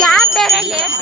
cab ಬೇರೆ లేదు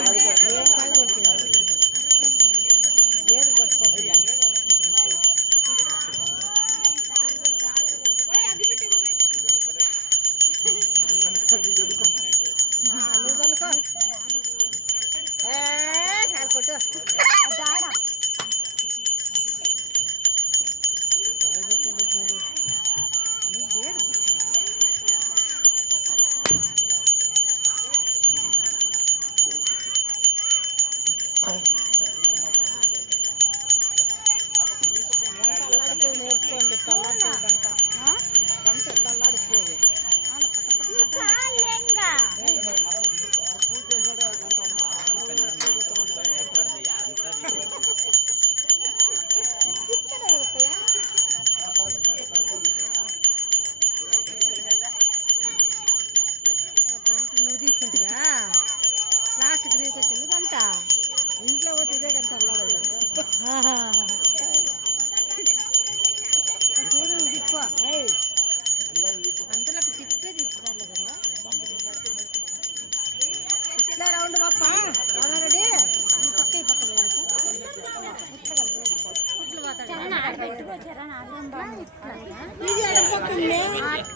నువ్వు తీసుకుంటావా లాస్ట్కి నీకు వచ్చింది గంట ఇంట్లో పోతే ఇదే గంట చూడండి తిప్ప అంతలోకి తిప్పే తీసుకోవాలి కదా ఇట్లా రౌండ్ పాప రెడీ పక్క ఈ పక్క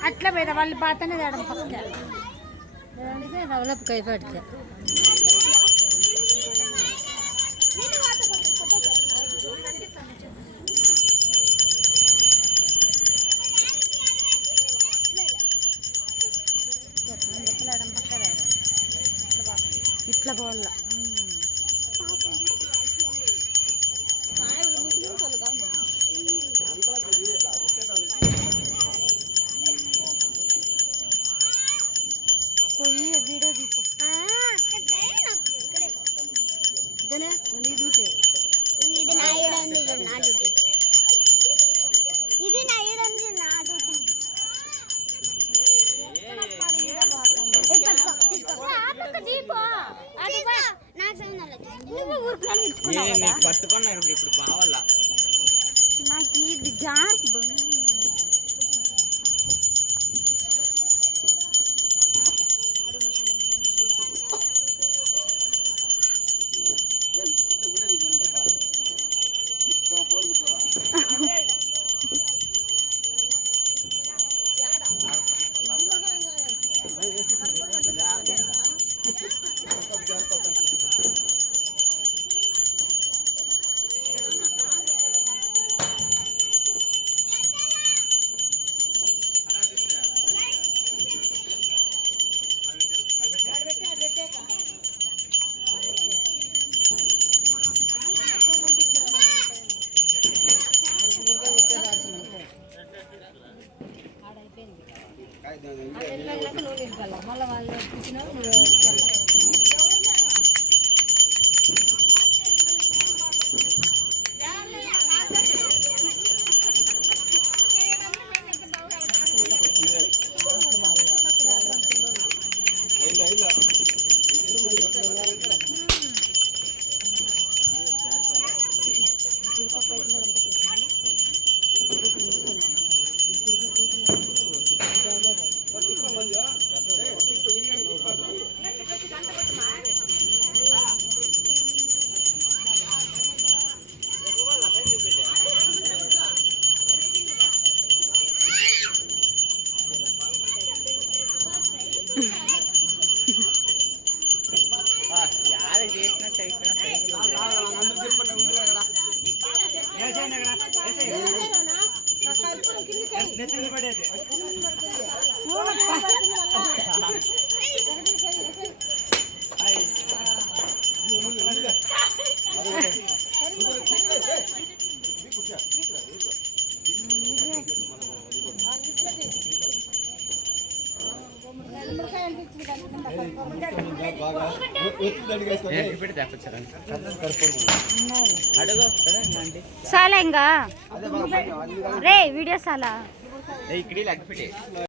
అట్లా మీద వాళ్ళు పాతనే ఎడం పక్క డెవలప్ అయిపోతుంది ఇట్లా పోవాల పోయి వీడియో దీపో ఇది నా డ్యూటీ ఇది నా డ్యూటీ పట్టుకున్నారు ఇప్పుడు బావాల నాకు ఇది జాబ్ మళ్ళీ వాళ్ళు చాలా ఇంకా రే వీడియో చాలా